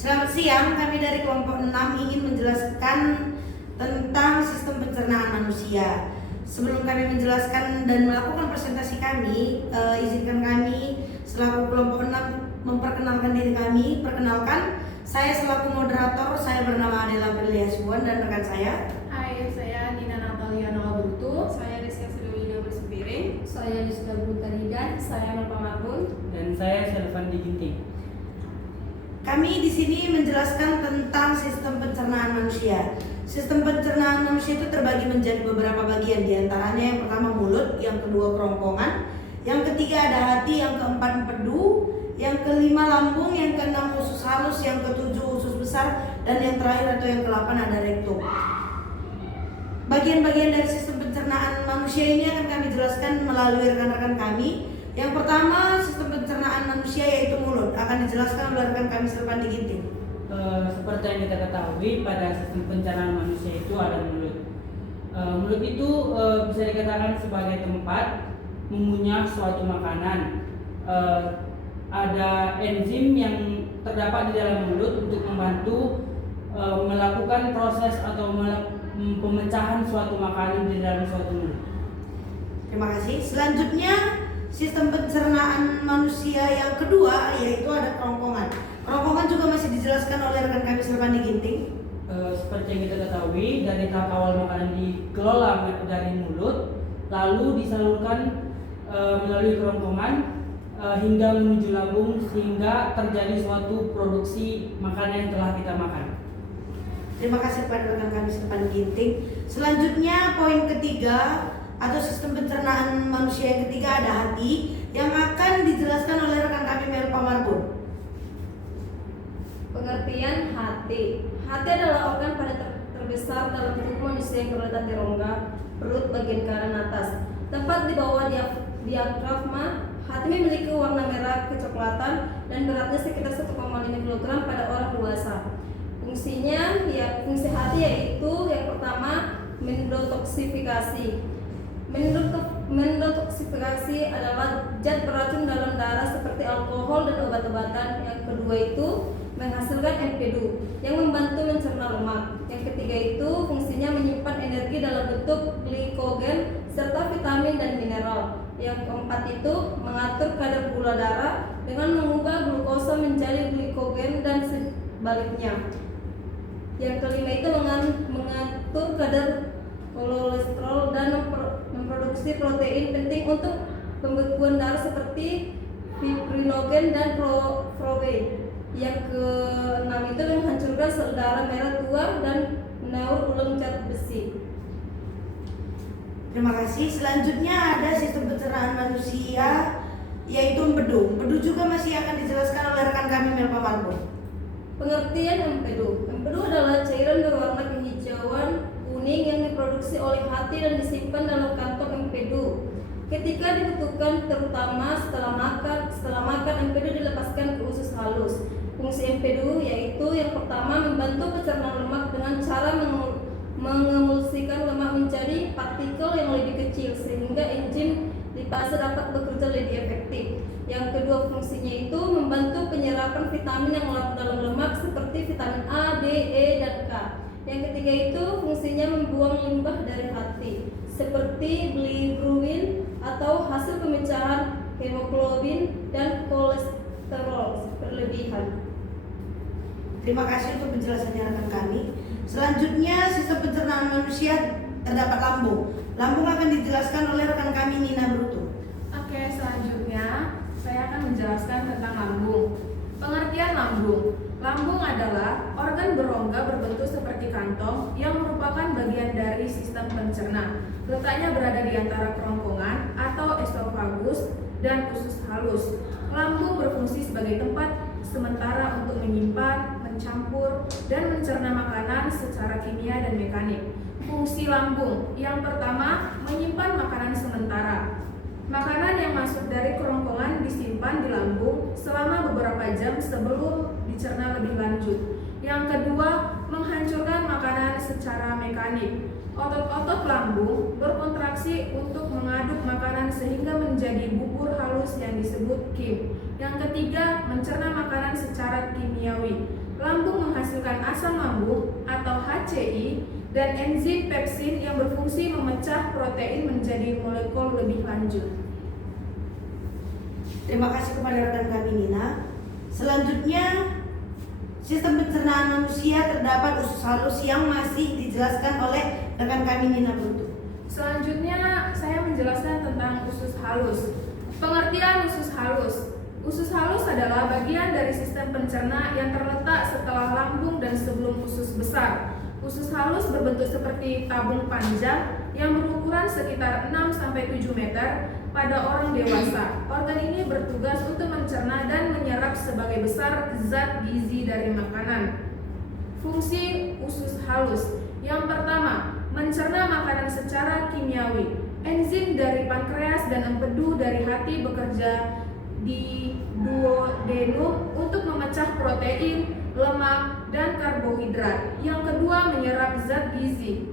Selamat siang, kami dari kelompok 6 ingin menjelaskan tentang sistem pencernaan manusia. Sebelum kami menjelaskan dan melakukan presentasi kami, izinkan kami selaku kelompok 6 memperkenalkan diri kami. Perkenalkan, saya selaku moderator, saya bernama Adela Berliasuan dan rekan saya. Hai, saya Nina Natalia Nolabrutu. Saya Rizka Sudowida Bersepiring. Saya Rizka Brutaridan. Saya Melpa Marbun. Dan saya Selvan Diginting. Kami di sini menjelaskan tentang sistem pencernaan manusia. Sistem pencernaan manusia itu terbagi menjadi beberapa bagian, diantaranya yang pertama mulut, yang kedua kerongkongan, yang ketiga ada hati, yang keempat empedu, yang kelima lambung, yang keenam usus halus, yang ketujuh usus besar, dan yang terakhir atau yang ke-8 ada rektum. Bagian-bagian dari sistem pencernaan manusia ini akan kami jelaskan melalui rekan-rekan kami. Yang pertama, sistem pencernaan manusia yaitu mulut, akan dijelaskan oleh rekan kami Selvan Diginting. Seperti yang kita ketahui, pada sistem pencernaan manusia itu ada mulut. Mulut itu bisa dikatakan sebagai tempat mengunyah suatu makanan. Ada enzim yang terdapat di dalam mulut untuk membantu melakukan proses atau pemecahan suatu makanan di dalam suatu mulut. Terima kasih. Selanjutnya, sistem pencernaan manusia yang kedua yaitu ada kerongkongan. Kerongkongan juga masih dijelaskan oleh rekan kami Selvan Diginting. Seperti yang kita ketahui, dari tahap awal makanan dikelola dari mulut, lalu disalurkan melalui kerongkongan hingga menuju lambung, sehingga terjadi suatu produksi makanan yang telah kita makan. Terima kasih kepada rekan kami Selvan Diginting. Selanjutnya, poin ketiga atau sistem pencernaan manusia yang ketiga ada hati, yang akan dijelaskan oleh rekan kami Melpa Marbun. Pengertian hati. Hati adalah organ pada terbesar dalam tubuh manusia yang terletak di rongga perut bagian kanan atas, tepat di bawah diafragma. Hati memiliki warna merah kecoklatan dan beratnya sekitar 1,5 kg pada orang dewasa. Fungsi hati yaitu yang pertama, mendotoksifikasi. Mendotoksifikasi adalah zat beracun dalam darah seperti alkohol dan obat-obatan. Yang kedua itu menghasilkan empedu yang membantu mencerna lemak. Yang ketiga itu fungsinya menyimpan energi dalam bentuk glikogen serta vitamin dan mineral. Yang keempat itu mengatur kadar gula darah dengan mengubah glukosa menjadi glikogen dan sebaliknya. Yang kelima itu mengatur kadar kolesterol dan memproduksi protein penting untuk pembekuan darah seperti fibrinogen dan protein. Yang keenam itu menghancurkan sel darah merah tua dan menyaur ulang zat besi. Terima kasih. Selanjutnya ada sistem pencernaan manusia yaitu empedu. Empedu juga masih akan dijelaskan oleh rekan kami Melpa Marbun. Pengertian empedu. Empedu adalah cairan berwarna kehijauan kuning yang diproduksi oleh hati dan disimpan dalam kantong empedu. Ketika dibutuhkan, terutama setelah makan empedu dilepaskan ke usus halus. Fungsi empedu yaitu yang pertama membantu pencernaan lemak dengan cara mengemulsikan lemak menjadi partikel yang lebih kecil sehingga enzim lipase dapat bekerja lebih efektif. Yang kedua fungsinya itu membantu penyerapan vitamin yang larut dalam lemak seperti vitamin A, B, E, dan K. Yang ketiga itu fungsinya membuang limbah dari hati seperti bilirubin atau hasil pemecahan hemoglobin dan kolesterol berlebihan. Terima kasih untuk penjelasannya rekan kami. Selanjutnya, sistem pencernaan manusia terdapat lambung. Lambung akan dijelaskan oleh rekan kami Nina Brutu. Oke, selanjutnya saya akan menjelaskan tentang lambung. Pengertian lambung. Lambung adalah organ berongga berbentuk seperti kantong yang merupakan bagian dari sistem pencerna. Letaknya berada di antara kerongkongan atau esofagus dan usus halus. Lambung berfungsi sebagai tempat sementara untuk menyimpan, mencampur, dan mencerna makanan secara kimia dan mekanik. Fungsi lambung yang pertama, menyimpan makanan sementara. Makanan yang masuk dari kerongkongan disimpan di lambung selama beberapa jam sebelum dicerna lebih lanjut. Yang kedua, menghancurkan makanan secara mekanik. Otot-otot lambung berkontraksi untuk mengaduk makanan sehingga menjadi bubur halus yang disebut kim. Yang ketiga, mencerna makanan secara kimiawi. Lambung lambung atau HCI, dan enzim pepsin yang berfungsi memecah protein menjadi molekul lebih lanjut. Terima kasih kepada rekan kami Nina. Selanjutnya, sistem pencernaan manusia terdapat usus halus yang masih dijelaskan oleh rekan kami Nina Putu. Selanjutnya saya menjelaskan tentang usus halus. Pengertian usus halus. Usus halus adalah bagian dari sistem pencerna yang terletak setelah lambung dan sebelum usus besar. Usus halus berbentuk seperti tabung panjang yang berukuran sekitar 6-7 meter pada orang dewasa. Organ ini bertugas untuk mencerna dan menyerap sebagai besar zat gizi dari makanan. Fungsi usus halus. Yang pertama, mencerna makanan secara kimiawi. Enzim dari pankreas dan empedu dari hati bekerja di duodenum untuk memecah protein, lemak, dan karbohidrat. Yang kedua, menyerap zat gizi.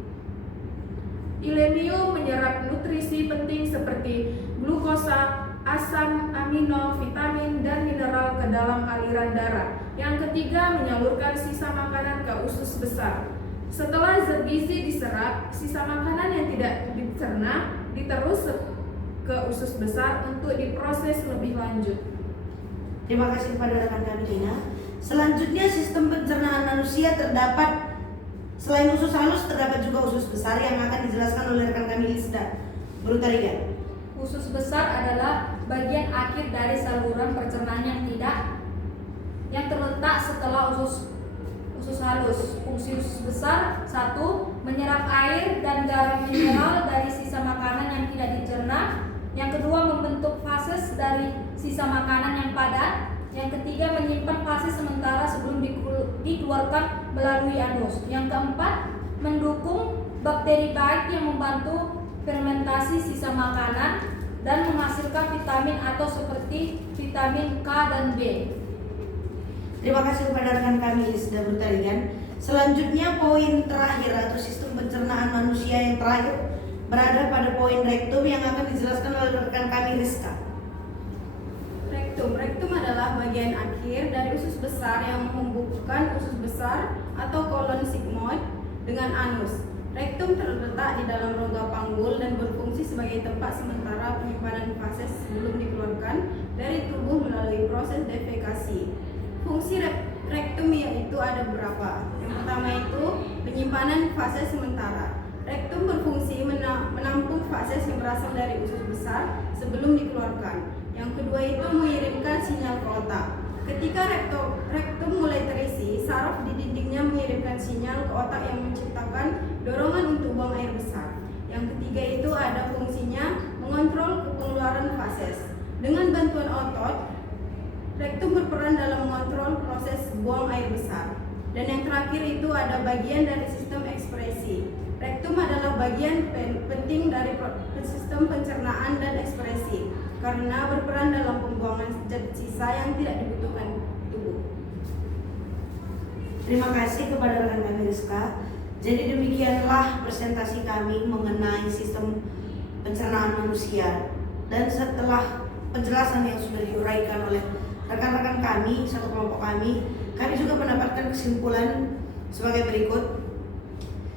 Ileum menyerap nutrisi penting seperti glukosa, asam amino, vitamin, dan mineral ke dalam aliran darah. Yang ketiga, menyalurkan sisa makanan ke usus besar. Setelah zat gizi diserap, sisa makanan yang tidak dicerna diterus ke usus besar untuk diproses lebih lanjut. Terima kasih kepada rekan kami Nina. Selanjutnya, sistem pencernaan manusia terdapat selain usus halus terdapat juga usus besar yang akan dijelaskan oleh rekan kami Lisda. Guru Tarigan. Usus besar adalah bagian akhir dari saluran pencernaan yang terletak setelah usus halus. Fungsi usus besar: 1. Menyerap air dan garam mineral dari sisa makanan yang tidak dicerna. Yang kedua, membentuk fases dari sisa makanan yang padat. Yang ketiga, menyimpan fases sementara sebelum dikeluarkan melalui anus. Yang keempat, mendukung bakteri baik yang membantu fermentasi sisa makanan dan menghasilkan vitamin atau seperti vitamin K dan B. Terima kasih kepada rekan kami Lisda Bertarigan. Selanjutnya, poin terakhir atau sistem pencernaan manusia yang terakhir berada pada poin rektum yang akan dijelaskan oleh rekan kami Rizka. Rektum adalah bagian akhir dari usus besar yang menghubungkan usus besar atau kolon sigmoid dengan anus. Rektum terletak di dalam rongga panggul dan berfungsi sebagai tempat sementara penyimpanan fases sebelum dikeluarkan dari tubuh melalui proses defekasi. Fungsi rektum yaitu ada beberapa. Yang pertama itu penyimpanan fases sementara. Rektum berfungsi menampung fases yang berasal dari usus besar sebelum dikeluarkan. Yang kedua itu mengirimkan sinyal ke otak. Ketika rektum mulai terisi, saraf di dindingnya mengirimkan sinyal ke otak yang menciptakan dorongan untuk buang air besar. Yang ketiga itu ada fungsinya mengontrol pengeluaran fases. Dengan bantuan otot, rektum berperan dalam mengontrol proses buang air besar. Dan yang terakhir itu ada bagian dari sistem ekspresi. Rektum adalah bagian penting dari sistem pencernaan dan ekspresi karena berperan dalam pembuangan zat sisa yang tidak dibutuhkan tubuh. Terima kasih kepada rekan kami Rizka. Jadi demikianlah presentasi kami mengenai sistem pencernaan manusia. Dan setelah penjelasan yang sudah diuraikan oleh rekan-rekan kami, satu kelompok kami juga mendapatkan kesimpulan sebagai berikut.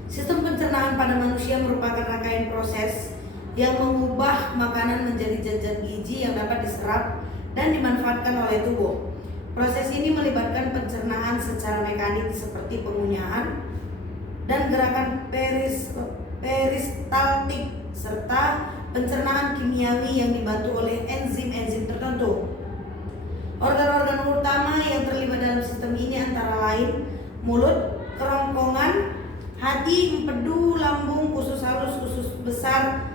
Sistem pencernaan pada manusia merupakan rangkaian proses yang mengubah makanan menjadi zat-zat gizi yang dapat diserap dan dimanfaatkan oleh tubuh. Proses ini melibatkan pencernaan secara mekanik seperti pengunyahan dan gerakan peristaltik serta pencernaan kimiawi yang dibantu oleh enzim-enzim tertentu. Organ-organ utama yang terlibat dalam sistem ini antara lain mulut, kerongkongan, hati, empedu, lambung, usus halus, usus besar,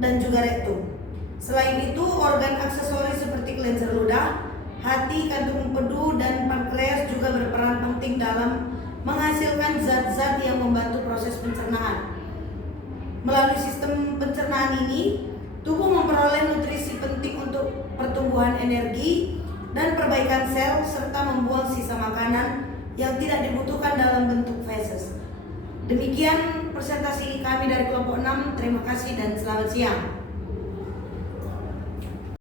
dan juga rektum. Selain itu, organ aksesoris seperti kelenjar ludah, hati, kantung empedu, dan pankreas juga berperan penting dalam menghasilkan zat-zat yang membantu proses pencernaan. Melalui sistem pencernaan ini, tubuh memperoleh nutrisi penting untuk pertumbuhan energi dan perbaikan sel serta membuang sisa makanan yang tidak dibutuhkan dalam bentuk feses. Demikian presentasi kami dari kelompok 6. Terima kasih dan selamat siang.